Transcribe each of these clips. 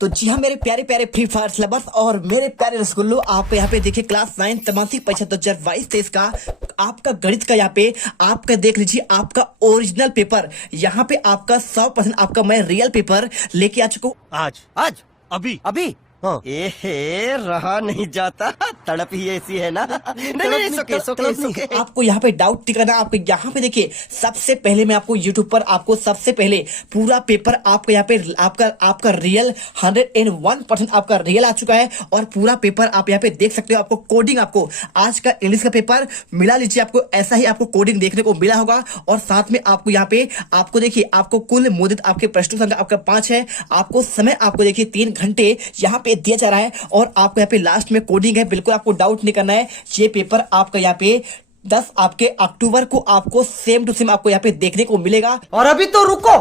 तो जी हाँ मेरे प्यारे प्यारे फ्री फायर लवर्स और मेरे प्यारे रसगुल्लो, आप यहाँ पे देखिए क्लास 9 मासिक परीक्षा 2022-23 का आपका गणित का यहाँ पे आपका देख लीजिए आपका ओरिजिनल पेपर, यहाँ पे आपका 100% आपका मैं रियल पेपर लेके आ चुका हूँ आज आज अभी अभी हाँ। एहे रहा नहीं जाता, तड़प ही ऐसी है ना। नहीं, सोके। आपको यहाँ पे डाउट टिक रहा, आपको यहाँ पे देखिए सबसे पहले मैं आपको यूट्यूब पर आपको सबसे पहले पूरा पेपर आपको यहाँ पे आपका रियल 101% आपका रियल आ चुका है और पूरा पेपर आप यहाँ पे देख सकते हो। आपको कोडिंग, आपको आज का इंग्लिश का पेपर मिला लीजिए, आपको ऐसा ही आपको कोडिंग देखने को मिला होगा। और साथ में आपको यहाँ पे आपको देखिए आपको कुल मुद्दत आपके प्रश्नों संख्या आपका 5 है, आपको समय आपको देखिए 3 घंटे यहाँ पे दिया जा रहा है और आपको यहाँ पे लास्ट में कोडिंग है। बिल्कुल आपको डाउट नहीं करना है, ये पेपर आपका यहाँ पे 10 आपके अक्टूबर को आपको सेम टू सेम आपको यहाँ पे देखने को मिलेगा। और अभी तो रुको,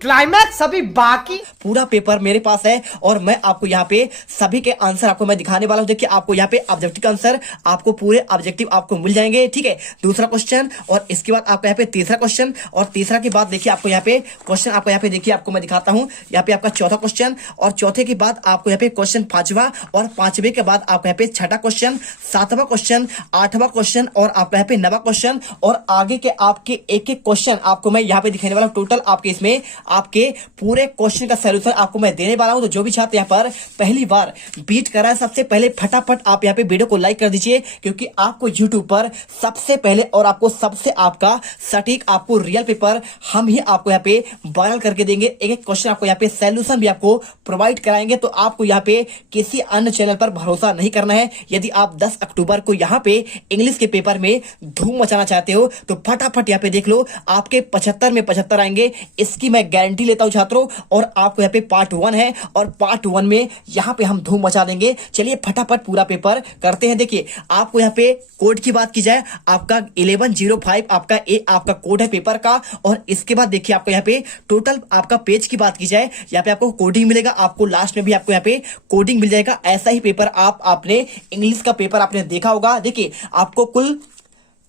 क्लाइमैक्स अभी बाकी। पूरा पेपर मेरे पास है और मैं आपको यहाँ पे सभी के आंसर आपको मैं दिखाने वाला हूं। देखिए आपको यहाँ पे ऑब्जेक्टिव आंसर आपको पूरे ऑब्जेक्टिव आपको मिल जाएंगे, ठीक है। दूसरा क्वेश्चन और इसके बाद आपको यहाँ पे तीसरा क्वेश्चन और तीसरा के बाद देखिए आपको यहाँ पे क्वेश्चन आपको यहाँ पे देखिए आपको मैं दिखाता हूँ। यहाँ पे आपका चौथा क्वेश्चन और चौथे के बाद आपको यहाँ पे क्वेश्चन 5वां और 5वें के बाद आपको यहाँ पे 6ठा क्वेश्चन, 7वां क्वेश्चन, 8वां क्वेश्चन और आपका यहाँ पे 9वां क्वेश्चन और आगे के आपके एक एक क्वेश्चन आपको मैं यहाँ पे दिखाने वाला हूँ। टोटल आपके इसमें आपके पूरे क्वेश्चन का सॉल्यूशन आपको मैं देने वाला हूं। तो जो भी छात्र यहाँ पर पहली बार बीट कर रहा है, सबसे पहले फटाफट आप यहाँ पे वीडियो को लाइक कर दीजिए, क्योंकि आपको यूट्यूब पर सबसे पहले और आपको सबसे आपका सटीक आपको रियल पेपर हम ही आपको यहाँ पे वायरल करके देंगे। एक एक क्वेश्चन आपको यहाँ पे सॉल्यूशन भी आपको प्रोवाइड कराएंगे। तो आपको यहाँ पे किसी अन्य चैनल पर भरोसा नहीं करना है। यदि आप 10 अक्टूबर को यहाँ पे इंग्लिश के पेपर में धूम मचाना चाहते हो तो फटाफट यहाँ पे देख लो, आपके 75 में 75 आएंगे, इसकी मैं गारंटी लेता हूं छात्रों। और आपको यहाँ पे पार्ट 1 है और पार्ट 1 में यहाँ पे हम धूम मचा देंगे। चलिए फटाफट पूरा पेपर करते हैं। देखिए आपको यहाँ पे कोड की बात की जाए, आपका 1105 आपका कोड है पेपर का। और इसके बाद देखिए आपको यहाँ पे टोटल आपका पेज की बात की जाए, यहाँ पे आपको कोडिंग मिलेगा, आपको लास्ट में भी आपको यहाँ पे कोडिंग मिल जाएगा। ऐसा ही पेपर आपने इंग्लिश का पेपर आपने देखा होगा। देखिए आपको कुल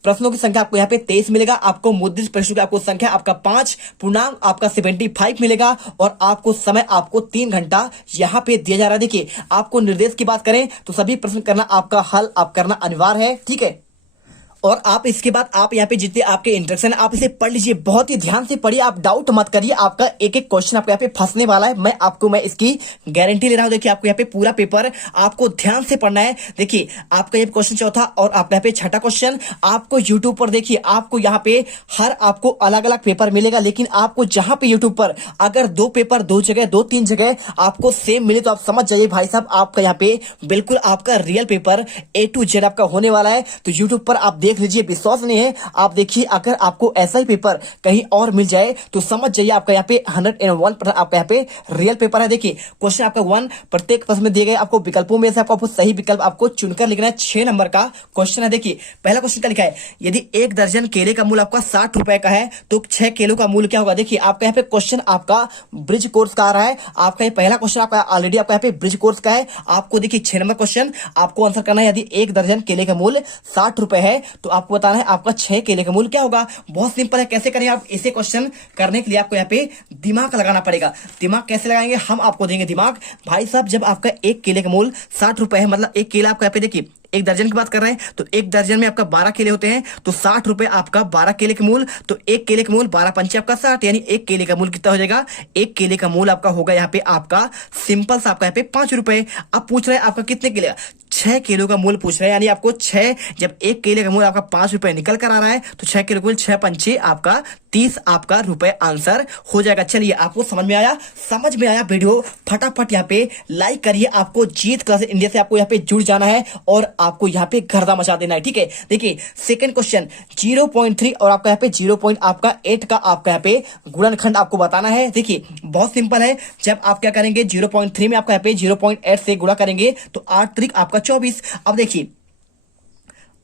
प्रश्नों की संख्या आपको यहाँ पे 23 मिलेगा, आपको मुद्रित प्रश्नों की आपको संख्या आपका 5 पूर्णांक आपका 75 मिलेगा और आपको समय आपको 3 घंटा यहाँ पे दिया जा रहा है। देखिए आपको निर्देश की बात करें तो सभी प्रश्न करना आपका हल आप करना अनिवार्य है, ठीक है। और आप इसके बाद आप यहाँ पे जितने आपके इंस्ट्रक्शन आप इसे पढ़ लीजिए, बहुत ही ध्यान से पढ़िए, आप डाउट मत करिए। आपका एक एक क्वेश्चन आपको यहाँ पे फंसने वाला है, मैं इसकी गारंटी ले रहा हूँ। देखिए आपको यहाँ पे पूरा पेपर आपको ध्यान से पढ़ना है। देखिए आपका ये क्वेश्चन चौथा और आपका यहाँ पे 6ठा क्वेश्चन आपको यूट्यूब पर देखिए आपको यहाँ पे हर आपको अलग अलग पेपर मिलेगा, लेकिन आपको जहां पे यूट्यूब पर अगर 2 पेपर 2 जगह 2-3 जगह आपको सेम मिले तो आप समझ जाइए भाई साहब आपका यहाँ पे बिल्कुल आपका real paper A to Z आपका होने वाला है। तो यूट्यूब पर आप देख लीजिए, विश्वास नहीं है आप देखिए, अगर आपको ऐसा ही पेपर कहीं और मिल जाए तो समझ जाइए आपका यहाँ पे 101% आपका यहाँ पे रियल पेपर है। देखिए क्वेश्चन आपका 1 प्रत्येक प्रश्न में दिए गए आपको विकल्पों में से आपको सही विकल्प आपको चुनकर लिखना है। 6 नंबर का क्वेश्चन है। देखिए पहला क्वेश्चन क्या लिखा है, यदि 1 दर्जन केले का मूल्य आपका 60 रुपए का है तो 6 किलो का मूल्य क्या होगा। देखिए आपका यहाँ पे क्वेश्चन आपका ब्रिज कोर्स का आ रहा है। आपका ये पहला क्वेश्चन आपका ऑलरेडी आपका यहाँ पे ब्रिज कोर्स का है। आपको देखिए 6 नंबर क्वेश्चन आपको आंसर करना है, यदि 1 दर्जन केले का मूल्य 60 रुपए है तो आपको बताना है आपका 6 केले का मूल्य क्या होगा। बहुत सिंपल है, कैसे करेंगे आप इसे क्वेश्चन करने के लिए आपको यहाँ पे दिमाग लगाना पड़ेगा। दिमाग कैसे लगाएंगे, हम आपको देंगे दिमाग। भाई साहब जब आपका 1 केले का मूल्य 60 रुपए है, मतलब 1 केला आपका यहाँ पे देखिए 1 दर्जन की बात कर रहे हैं तो 1 दर्जन में आपका 12 केले होते हैं, तो 60 रुपए आपका 12 केले का मूल्य, तो 1 केले का मूल्य 12 पंचे आपका 60, यानी 1 केले का मूल्य कितना हो जाएगा। 1 केले का मूल्य आपका होगा यहाँ पे आपका सिंपल सा आपका यहाँ पे 5 रुपए। अब पूछ रहे हैं आपका कितने केले का, 6 किलो का मूल्य पूछ रहे हैं, यानी आपको 6 जब 1 केले का मूल्य आपका 5 रुपए निकल कर आ रहा है तो 6 किलो का मूल्य 6 पंचे आपका 30 आपका रुपए आंसर हो जाएगा। चलिए आपको समझ में आया वीडियो, फटाफट यहाँ पे लाइक करिए। आपको जीत क्लास इंडिया से आपको यहाँ पे जुड़ जाना है और आपको यहाँ पे गर्दा मचा देना है, ठीक है। देखिए सेकंड क्वेश्चन 0.3 और आपका यहाँ पे 0.8 का आपका यहाँ पे गुणनखंड आपको बताना है। देखिए बहुत सिंपल है, जब आप क्या करेंगे 0.3 में आपका यहाँ पे 0.8 से गुणा करेंगे तो 8 त्रिक आपका 24। अब देखिए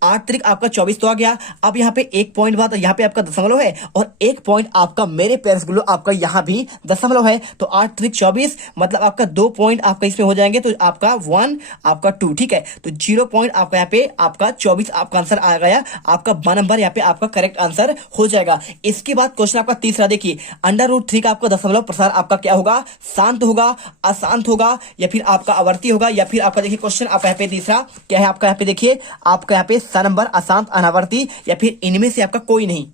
8 त्रिक आपका 24 तो आ गया। अब यहाँ पे एक पॉइंट बाद यहाँ पे आपका दशमलव है और एक पॉइंट आपका मेरे पेरेंट्स गुलो आपका यहाँ भी दशमलव है। तो 8 त्रिक 24 मतलब आपका 2 पॉइंट आपका इसमें हो जाएंगे, तो आपका 1 आपका 2, ठीक है। तो 0 पॉइंट आपका यहाँ पे आपका 24 आपका आंसर आ गया, आपका 1 नंबर यहाँ पे आपका करेक्ट आंसर हो जाएगा। इसके बाद क्वेश्चन आपका तीसरा देखिए, √3 का आपका दशमलव प्रसार आपका क्या होगा, शांत होगा, अशांत होगा या फिर आपका आवर्ती होगा, या फिर आपका देखिए क्वेश्चन आपका यहाँ पे तीसरा क्या है आपका यहाँ पे देखिए आपका यहाँ पे स नंबर, अशांत, अनावर्ती या फिर इनमें से आपका कोई नहीं।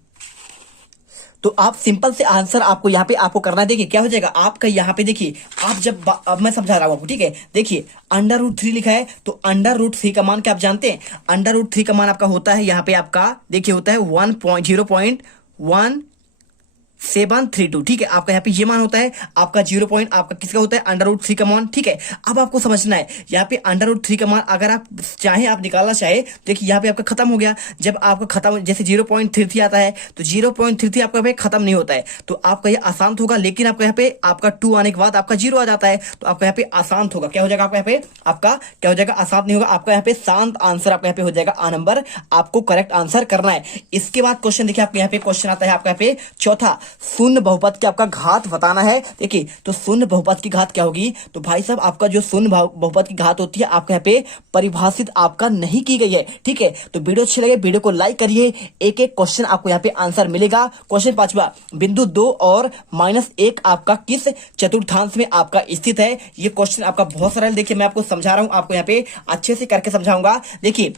तो आप सिंपल से आंसर आपको यहाँ पे आपको करना है। देखिए क्या हो जाएगा आपका यहाँ पे, देखिए आप जब अब मैं समझा रहा हूँ आपको, ठीक है। देखिए √3 लिखा है तो √3 का मान क्या आप जानते हैं, √3 का मान आपका होता है यहाँ पे आपका देखिए होता है 1.0.1732, ठीक है। आपका यहाँ पे ये मान होता है आपका 0 पॉइंट आपका किसका होता है √3 का मान, ठीक है। अब आपको समझना है यहाँ पे √3 का मान अगर आप चाहे आप निकालना चाहे, देखिए यहाँ पे आपका खत्म हो गया। जब आपका खत्म जैसे 0.33 आता है तो 0.33 आपका पे खत्म नहीं होता है, तो आपका ये अशांत होगा। लेकिन आपका यहाँ पे आपका 2 आने के बाद आपका 0 आ जाता है, तो आपका यहाँ पे अशांत होगा। क्या हो जाएगा आपका यहाँ पे आपका क्या हो जाएगा, अशांत नहीं होगा, आपका यहाँ पे शांत आंसर आपका यहाँ पे हो जाएगा आ नंबर, आपको करेक्ट आंसर करना है। इसके बाद क्वेश्चन देखिए आपके यहाँ पे क्वेश्चन आता है आपका यहाँ पे चौथा, शून्य बहुपद की आपका घात बताना है। देखिए तो शून्य बहुपद की घात क्या होगी, तो भाई साहब आपका जो शून्य बहुपद की घात होती है आपके यहाँ पे परिभाषित आपका नहीं की गई है, ठीक है। तो वीडियो अच्छी लगे वीडियो को लाइक करिए, एक एक क्वेश्चन आपको यहाँ पे आंसर मिलेगा। क्वेश्चन पांचवा, बिंदु 2 और -1 आपका किस चतुर्थांश में आपका स्थित है। ये क्वेश्चन आपका बहुत सरल, देखिए मैं आपको समझा रहा हूं, आपको यहाँ पे अच्छे से करके समझाऊंगा। देखिए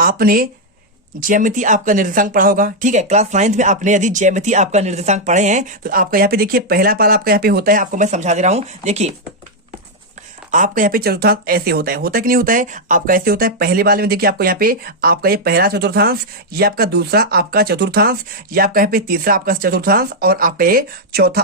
आपने ज्यामिति आपका निर्देशांक पढ़ा होगा, ठीक है। क्लास 9th में आपने यदि ज्यामिति आपका निर्देशांक पढ़े हैं तो आपका यहाँ पे देखिए पहला पाला आपका यहाँ पे होता है, आपको मैं समझा दे रहा हूं। देखिए आपका यहाँ पे चतुर्थांश ऐसे होता है कि नहीं होता है, आपका ऐसे होता है। पहले वाले में देखिए आपको यहाँ पे आपका ये पहला चतुर्थांश, ये आपका दूसरा आपका चतुर्थांश, ये आपका यहाँ पे तीसरा आपका चतुर्थांश और आपका ये चौथा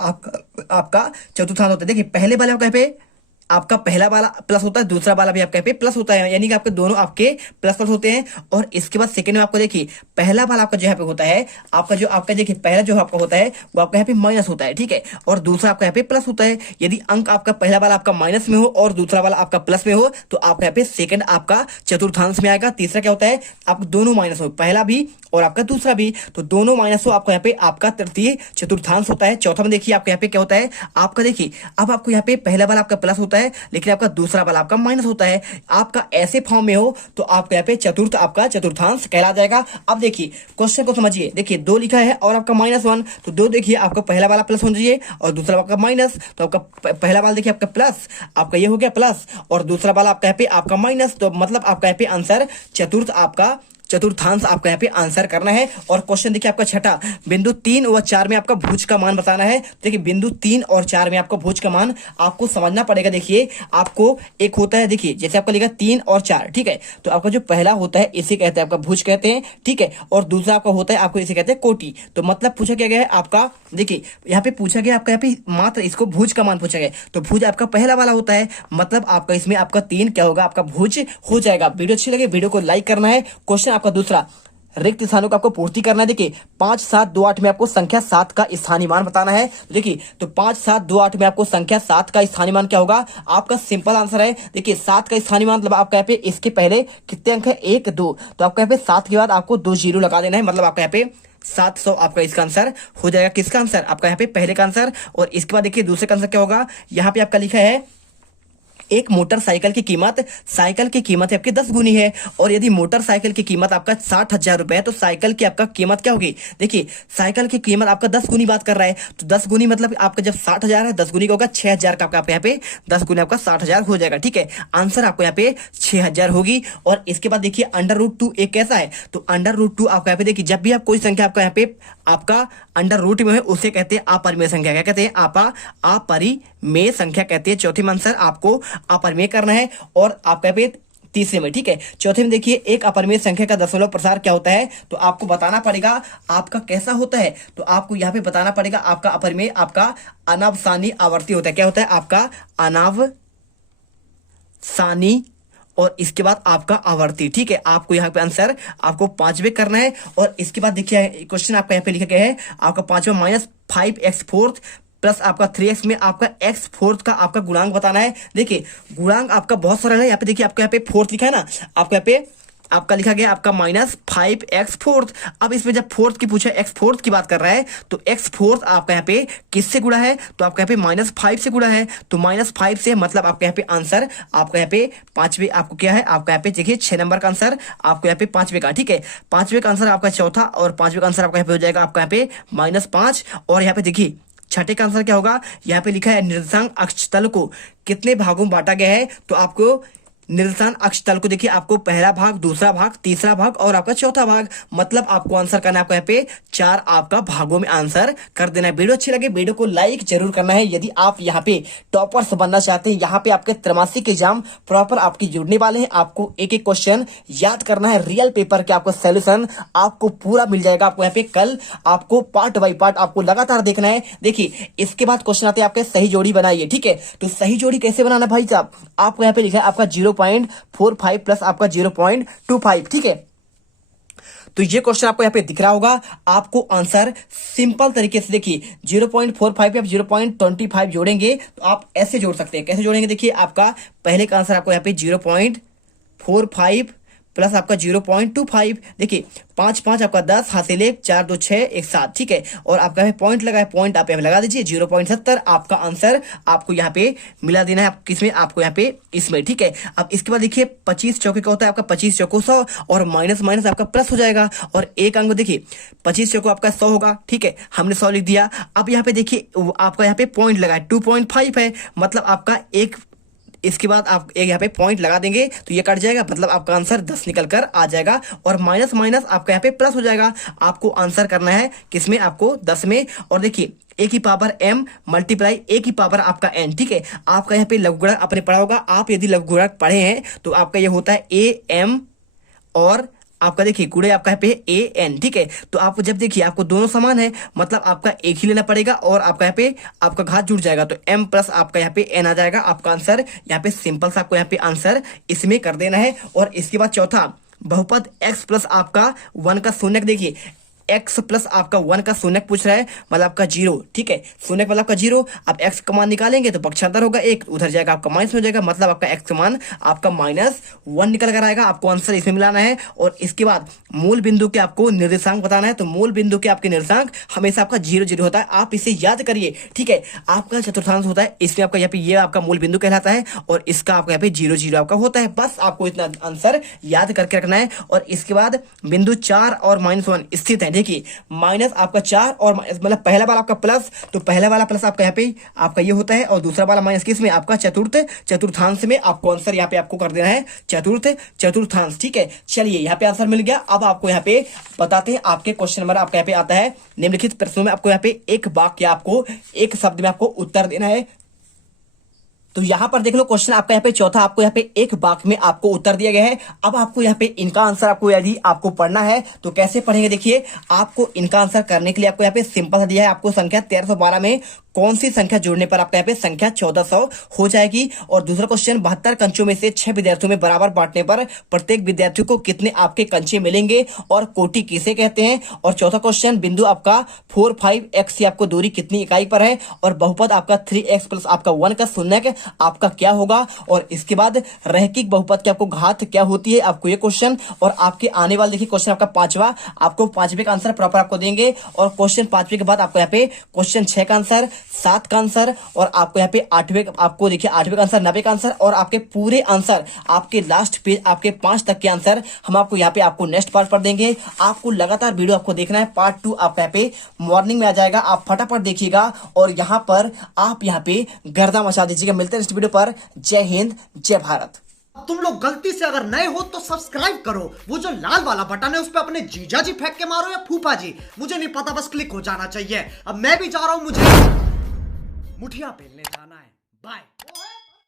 आपका चतुर्थांश होता है। देखिए पहले वाले आपका यहाँ पे आपका पहला वाला प्लस होता है, दूसरा वाला भी आपका यहाँ पे प्लस होता है, यानी कि आपके दोनों आपके प्लस प्लस होते हैं। और इसके बाद सेकंड में आपको देखिए पहला वाला आपका जो यहाँ पे होता है आपका जो आपका देखिए पहला जो आपका होता है वो आपका यहाँ पे माइनस होता है, ठीक है। और दूसरा आपका यहाँ पे प्लस होता है। यदि अंक आपका पहला वाला आपका माइनस में हो और दूसरा वाला आपका प्लस में हो तो आपका यहाँ पे सेकंड आपका चतुर्थांश में आएगा। तीसरा क्या होता है, आपको दोनों माइनस हो, पहला भी और आपका दूसरा भी, तो दोनों माइनस हो आपका यहाँ पे आपका तृतीय चतुर्थांश होता है। चौथा में देखिए आपका यहाँ पे क्या होता है, आपका देखिए अब आपको यहाँ पे पहला वाला आपका प्लस होता है लेकिन आपका दूसरा वाला आपका माइनस होता है। आपका ऐसे फॉर्म में हो तो आपका यहाँ पे चतुर्थ आपका चतुर्थांश कहला जाएगा। अब देखिए क्वेश्चन को समझिए, देखिए 2 लिखा है और आपका -1, तो 2 देखिए आपका पहला वाला प्लस होना चाहिए और दूसरा आपका माइनस, तो आपका पहला वाला देखिए आपका प्लस, आपका ये हो गया प्लस और दूसरा वाला आपका यहाँ पे आपका माइनस, तो मतलब आपका यहाँ पे आंसर चतुर्थ आपका चतुर्थांश आपको यहाँ पे आंसर करना है। और क्वेश्चन देखिए आपका छठा, बिंदु 3 व 4 में आपका भुज का मान बताना है। देखिए बिंदु 3 और 4 में आपका भुज का मान आपको समझना पड़ेगा। देखिए आपको एक होता है, देखिए जैसे आपका लिखा 3 और 4, ठीक है, तो आपका जो पहला होता है इसे कहते हैं आपका भुज कहते हैं, ठीक है। और दूसरा आपका होता है आपको इसे कहते हैं कोटि। तो मतलब पूछा क्या गया है आपका, देखिए यहाँ पे पूछा गया आपका यहाँ पे मात्र इसको भुज का मान पूछा गया, तो भुज आपका पहला वाला होता है, मतलब आपका इसमें आपका 3 क्या होगा, आपका भुज हो जाएगा। वीडियो अच्छी लगे वीडियो को लाइक करना है। क्वेश्चन आपका दूसरा, रिक्त स्थानों का आपको पूर्ति करना है। देखिए 5, 7, 2, 8 में आपको संख्या 7 का स्थानीय मान बताना है। देखिए तो 5, 7, 2, 8 में आपको संख्या 7 का स्थानीय मान क्या होगा, आपका सिंपल आंसर है। देखिए 7 का स्थानीय मान मतलब आपका यहाँ पे इसके पहले कितने अंक है, 1, 2, तो आपका यहाँ पे 7 के बाद आपको 2 जीरो लगा देना है, मतलब आपका यहाँ पे 700 आपका इसका आंसर हो जाएगा। किसका आंसर, आपका यहाँ पे पहले का आंसर। और इसके बाद देखिए दूसरे का आंसर क्या होगा, यहाँ पे आपका लिखा है एक मोटरसाइकिल की कीमत, साइकिल की कीमत आपकी 10 गुनी है। और यदि मोटरसाइकिल की कीमत आपका 60,000 रुपए है तो साइकिल की आपका कीमत क्या होगी, देखिए साइकिल की कीमत आपका 10 गुनी बात कर रहा है, तो 10 गुनी मतलब आपका जब 60,000 है 10 गुनी का होगा 6,000 का, आपका यहाँ पे 10 गुनी आपका 60,000 हो जाएगा, ठीक है। आंसर आपको यहाँ पे 6,000 होगी। और इसके बाद देखिए √2 एक कैसा है, तो √2 आपका यहाँ पे देखिए जब भी आप कोई संख्या आपका यहाँ पे आपका √ में है उसे कहते हैं अपरिमेय संख्या। क्या कहते हैं, अपरिमेय संख्या कहते हैं। चौथे में आंसर आपको अपरिमेय करना है। और आपका पे तीसरे में, ठीक है। चौथे में देखिए एक अपरिमेय संख्या का दशमलव प्रसार क्या होता है, तो आपको बताना पड़ेगा आपका कैसा होता है, तो आपको यहाँ पे बताना पड़ेगा आपका अपरिमेय आपका अनावसानी आवर्ती होता है। क्या होता है, आपका अनावसानी और इसके बाद आपका आवर्ती, ठीक है। आपको यहाँ पे आंसर आपको 5वें करना है। और इसके बाद देखिए क्वेश्चन आपका यहाँ पे लिखा गया है आपका 5वां -5x4 प्लस आपका 3x में आपका x4 का आपका गुणांक बताना है। देखिए गुणांक आपका बहुत सरल है, यहाँ पे देखिए आपको यहाँ पे 4 लिखा है ना, आपको यहाँ पे आपका लिखा गया आपका -5x4। अब इसमें जब फोर्थ की पूछा, x4 की बात कर रहा है, तो x4 आपका यहाँ पे किससे गुणा है, तो आपका यहाँ पे -5 से गुणा है, तो -5 से मतलब आपका यहाँ पे आंसर आपका यहाँ पे पांचवे आपको क्या है, आपका यहाँ पे देखिए 6 नंबर का आंसर आपको यहाँ पे पांचवे का, ठीक है। पांचवे का आंसर आपका चौथा और पांचवे का आंसर आपका यहाँ पे हो जाएगा आपका यहाँ पे -5। और यहाँ पे देखिए छठे का आंसर क्या होगा, यहाँ पे लिखा है निर्देशांक अक्षतल को कितने भागों में बांटा गया है, तो आपको निर्देशांक अक्षतल को देखिए आपको पहला भाग, दूसरा भाग, तीसरा भाग और आपका चौथा भाग, मतलब आपको आंसर करना है आपको यहाँ पे 4 आपका भागों में आंसर कर देना है। वीडियो अच्छी लगे वीडियो को लाइक जरूर करना है। यदि आप यहाँ पे टॉपर्स बनना चाहते हैं, यहाँ पे आपके त्रैमासिक एग्जाम प्रॉपर आपकी जुड़ने वाले हैं, आपको एक एक क्वेश्चन याद करना है, रियल पेपर के आपको सोल्यूशन आपको पूरा मिल जाएगा। आपको यहाँ पे कल आपको पार्ट बाई पार्ट आपको लगातार देखना है। देखिए इसके बाद क्वेश्चन आते हैं आपके सही जोड़ी बनाइए, ठीक है। तो सही जोड़ी कैसे बनाना भाई साहब, आपको यहाँ पे लिखा है आपका 0.45 प्लस आपका 0.25, ठीक है। तो ये क्वेश्चन आपको यहाँ पे दिख रहा होगा, आपको आंसर सिंपल तरीके से देखिए 0.45 या 0.25 जोड़ेंगे तो आप ऐसे जोड़ सकते हैं। कैसे जोड़ेंगे, देखिए आपका पहले का आंसर आपको यहाँ पे 0.45 प्लस आपका 0.25, देखिए 5 5 आपका 10, हासिल 1 4 2 6 1 7, ठीक है। और आपका यहाँ पे पॉइंट लगा है, पॉइंट आप यहाँ पे लगा दीजिए 0.70, आपका आंसर आपको यहाँ पे मिला देना है किसमें, आपको यहाँ पे इसमें, ठीक है। अब इसके बाद देखिए 25 चौके का होता है आपका 25 चौको 100 और माइनस माइनस आपका प्लस हो जाएगा और एक अंक देखिए 25 चौको आपका 100 होगा, ठीक है, हमने 100 लिख दिया। अब यहाँ पे देखिए आपका यहाँ पे पॉइंट लगा है 2.5 है, मतलब आपका एक, इसके बाद आप एक यहाँ पे पॉइंट लगा देंगे तो ये कट जाएगा, मतलब आपका आंसर 10 निकल कर आ जाएगा और माइनस माइनस आपका यहाँ पे प्लस हो जाएगा। आपको आंसर करना है किसमें, आपको 10 में। और देखिए a की पावर m मल्टीप्लाई a की पावर आपका n, ठीक है। आपका यहाँ पे लघुगणक आपने पढ़ा होगा, आप यदि लघुगणक पढ़े हैं तो आपका ये होता है am और आपका देखिए गुणे आपका यहाँ पे an, ठीक है। तो आपको जब देखिए आपको दोनों समान है, मतलब आपका एक ही लेना पड़ेगा और आपका यहाँ पे आपका घात जुड़ जाएगा तो m प्लस आपका यहाँ पे n आ जाएगा। आपका आंसर यहाँ पे सिंपल सा आपको यहाँ पे आंसर इसमें कर देना है। और इसके बाद चौथा बहुपद x प्लस आपका 1 का शून्यक, देखिए x प्लस आपका 1 का शून्यक पूछ रहा है, मतलब आपका 0, ठीक है। शून्यक मतलब आपका 0, आप x का मान निकालेंगे तो पक्षांतर होगा 1, उधर जाएगा आपका माइनस हो जाएगा, मतलब आपका x का मान आपका -1 निकल कर आएगा। आपको आंसर इसमें मिलाना है। और इसके बाद मूल बिंदु के आपको निर्देशांक बताना है, तो मूल बिंदु के आपके निर्देशांक हमेशा आपका 0 0 होता है, आप इसे याद करिए, ठीक है। आपका चतुर्थांश होता है, इसमें आपका यहाँ पे ये आपका मूल बिंदु कहलाता है और इसका आपका यहाँ पे 0 0 आपका होता है। बस आपको इतना आंसर याद करके रखना है। और इसके बाद बिंदु 4 और -1 स्थित है, देखिए माइनस आपका 4 और मतलब पहला वाला आपका प्लस, तो पहला वाला प्लस आपका यहाँ पे आपका ये होता है और दूसरा वाला माइनस किस में, आपका चतुर्थांश में। आपको आंसर यहाँ पे आपको कर देना है चतुर्थांश, ठीक है। चलिए यहाँ पे आंसर मिल गया। अब आपको यहाँ पे बताते हैं आपके क्वेश्चन नंबर आपका यहाँ पे आता है निम्नलिखित प्रश्नों में आपको यहाँ पे एक वाक्य आपको एक शब्द में आपको उत्तर देना है। तो यहाँ पर देख लो क्वेश्चन आपका यहाँ पे चौथा, आपको यहाँ पे एक वाक्य में आपको उत्तर दिया गया है। अब आपको यहाँ पे इनका आंसर आपको यदि आपको पढ़ना है तो कैसे पढ़ेंगे, देखिए आपको इनका आंसर करने के लिए आपको यहाँ पे सिंपल सा दिया है, आपको संख्या 1312 में कौन सी संख्या जोड़ने पर आपका यहाँ पे संख्या 1400 हो जाएगी। और दूसरा क्वेश्चन 72 कंचों में से 6 विद्यार्थियों में बराबर बांटने पर प्रत्येक विद्यार्थी को कितने आपके कंचे मिलेंगे और कोटि किसे कहते हैं। और चौथा क्वेश्चन बिंदु आपका 4 5x से आपको दूरी कितनी इकाई पर है और बहुपद आपका 3x प्लस आपका 1 का शून्यक आपका क्या होगा। और इसके बाद रैखिक बहुपद की आपको घात क्या होती है, आपको ये क्वेश्चन। और आपके आने वाले देखिए क्वेश्चन आपका पांचवा, आपको पांचवे का आंसर प्रॉपर आपको देंगे। और क्वेश्चन पांचवे के बाद आपको यहाँ पे क्वेश्चन 6 का आंसर, 7 का आंसर और आपको यहाँ पे आठवें आपको देखिए 8वें का आंसर, 90 का आंसर और आपके पूरे आंसर आपके लास्ट पेज आपके 5 तक के आंसर हम आपको यहाँ पे आपको नेक्स्ट पार्ट पर देंगे। आपको लगातार वीडियो आपको देखना है, पार्ट 2 आपका यहाँ पे मॉर्निंग में आ जाएगा, आप फटाफट देखिएगा और यहाँ पर आप यहाँ पे गर्दा मचा दीजिएगा। मिलते हैं नेक्स्ट वीडियो पर। जय हिंद, जय भारत। तुम लोग गलती से अगर नए हो तो सब्सक्राइब करो, वो जो लाल वाला बटन है उस पर अपने जीजा जी फेंक के मारो या फूफा जी, मुझे नहीं पता, बस क्लिक हो जाना चाहिए। अब मैं भी जा रहा हूं, मुझे मुठिया पेलने जाना।